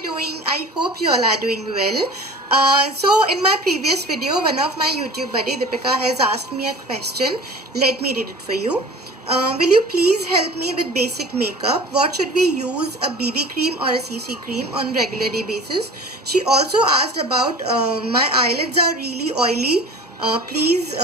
you doing? I hope you all are doing well. So in my previous video, one of my YouTube buddy Deepika has asked me a question. Let me read it for you. Will you please help me with basic makeup? What should we use, a BB cream or a CC cream on regular day basis? She also asked about my eyelids are really oily. Please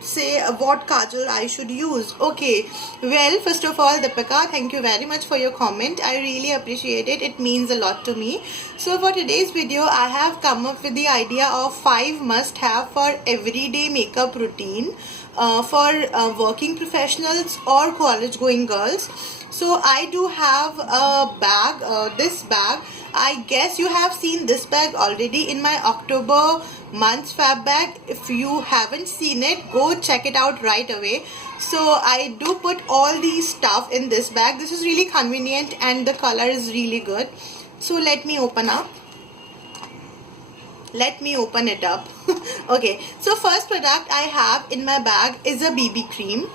say what kajal I should use. Okay, well, first of all, Deepika, thank you very much for your comment. I really appreciate it. It means a lot to me. So for today's video, I have come up with the idea of 5 must have for everyday makeup routine for working professionals or college going girls. So I do have a bag, this bag. I guess you have seen this bag already in my October month's fab bag. If you haven't seen it, go check it out right away. So I do put all the stuff in this bag. This is really convenient and the color is really good. So let me open up. Let me open it up. Okay, so first product I have in my bag is a BB cream.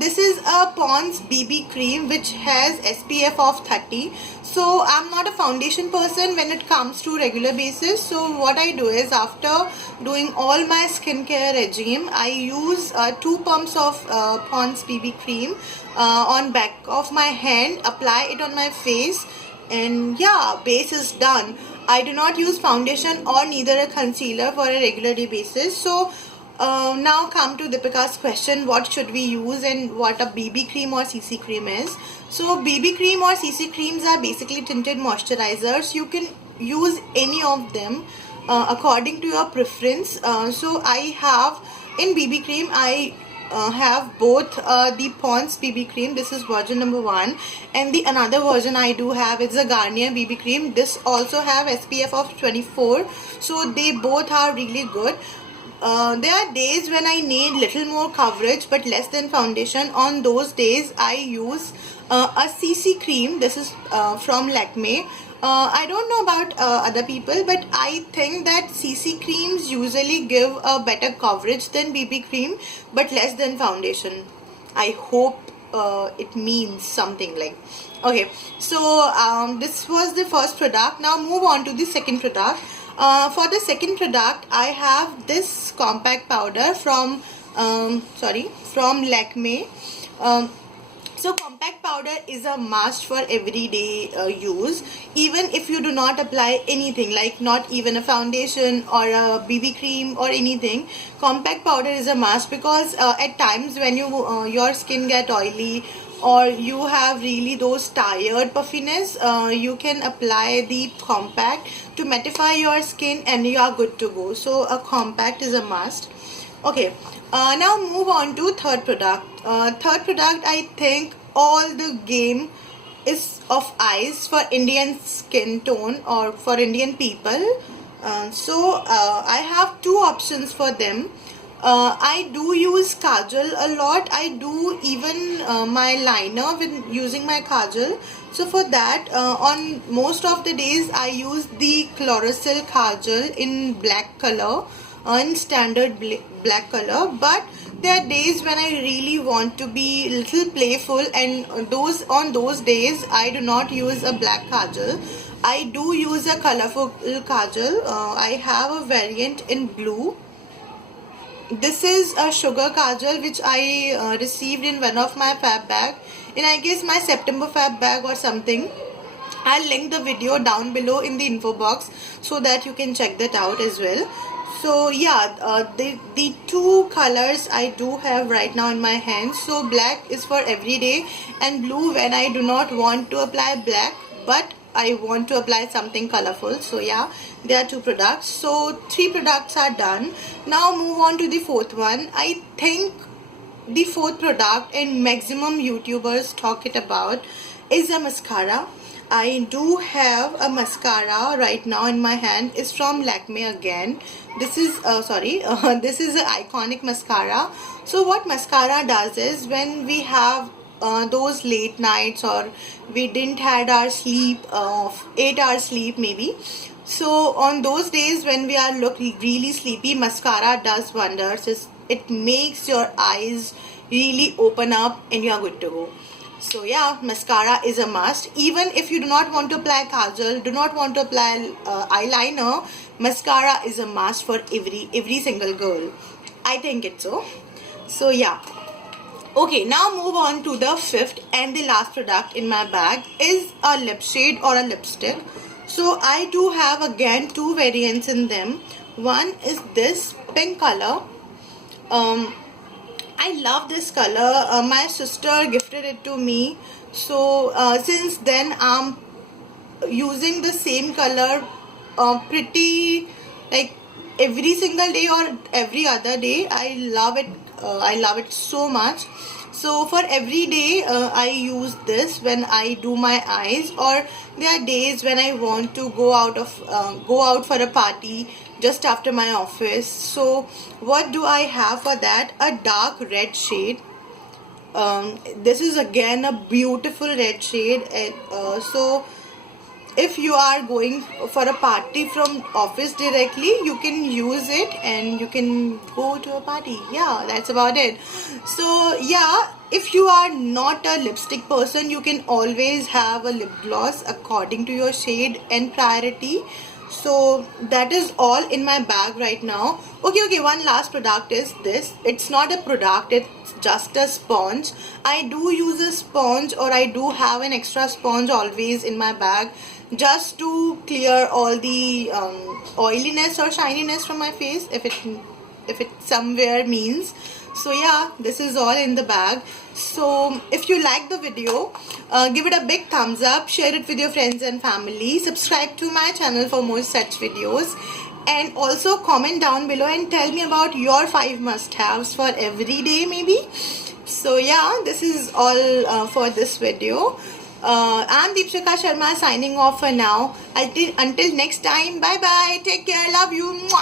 This is a Pond's BB cream which has SPF of 30. So I'm not a foundation person when it comes to regular basis. So what I do is, after doing all my skincare regime, I use 2 pumps of Pond's BB cream on back of my hand, apply it on my face, and yeah, base is done. I do not use foundation or neither a concealer for a regular day basis. So now come to Deepika's question, what should we use and what a BB cream or CC cream is. So BB cream or CC creams are basically tinted moisturizers. You can use any of them according to your preference. So I have in BB cream, I have both the Pond's BB cream. This is version number 1, and the another version I do have is a Garnier BB cream. This also have SPF of 24. So they both are really good. There are days when I need little more coverage but less than foundation. On those days I use a CC cream. This is from Lakme. I don't know about other people, but I think that CC creams usually give a better coverage than BB cream but less than foundation. I hope it means something like. Okay, so this was the first product. Now move on to the second product. For the second product, I have this compact powder from Lakme. So compact powder is a must for everyday use. Even if you do not apply anything, like not even a foundation or a BB cream or anything, compact powder is a must, because at times when your skin get oily or you have really those tired puffiness, you can apply the compact to mattify your skin and you are good to go. So a compact is a must. Okay, now move on to third product. Third product, I think all the game is of eyes for Indian skin tone or for Indian people. So I have 2 options for them. I do use kajal a lot. I do even my liner with using my kajal. So for that, on most of the days I use the Chlorophyll kajal in black color, in standard black color. But there are days when I really want to be little playful, and on those days I do not use a black kajal. I do use a colorful kajal. I have a variant in blue. This is a sugar kajal which I received in one of my fab bag, in I guess my September fab bag or something. I'll link the video down below in the info box so that you can check that out as well. So yeah, the 2 colors I do have right now in my hands. So black is for everyday and blue when I do not want to apply black but I want to apply something colorful. So yeah, there are 2 products. So 3 products are done. Now move on to the fourth one. I think the fourth product and maximum YouTubers talk it about is a mascara. I do have a mascara right now in my hand. It's from Lakme again. This is this is an iconic mascara. So what mascara does is, when we have those late nights or we didn't had our sleep of 8 hours sleep maybe, so on those days when we are really sleepy, mascara does wonders. It makes your eyes really open up and you are good to go. So yeah, mascara is a must. Even if you do not want to apply kajal, do not want to apply eyeliner, mascara is a must for every single girl. I think it's so. So yeah. Okay, now move on to the fifth and the last product in my bag is a lip shade or a lipstick. So I do have again two variants in them. One is this pink color. Um, I love this color. My sister gifted it to me. So since then I'm using the same color pretty like every single day or every other day. I love it. I love it so much. So for every day I use this when I do my eyes, or there are days when I want to go out for a party just after my office. So what do I have for that? A dark red shade. This is again a beautiful red shade. So if you are going for a party from office directly, you can use it and you can go to a party. Yeah, that's about it. So yeah, if you are not a lipstick person, you can always have a lip gloss according to your shade and priority. So that is all in my bag right now. Okay, one last product is this. It's not a product, it's just a sponge. I do use a sponge, or I do have an extra sponge always in my bag, just to clear all the oiliness or shininess from my face if it somewhere means. So yeah, this is all in the bag. So if you like the video, give it a big thumbs up, share it with your friends and family, subscribe to my channel for more such videos, and also comment down below and tell me about your 5 must-haves for every day maybe. So yeah, this is all for this video. I'm Deepshika Sharma signing off for now. Until next time, bye bye, take care, love you. Mwah.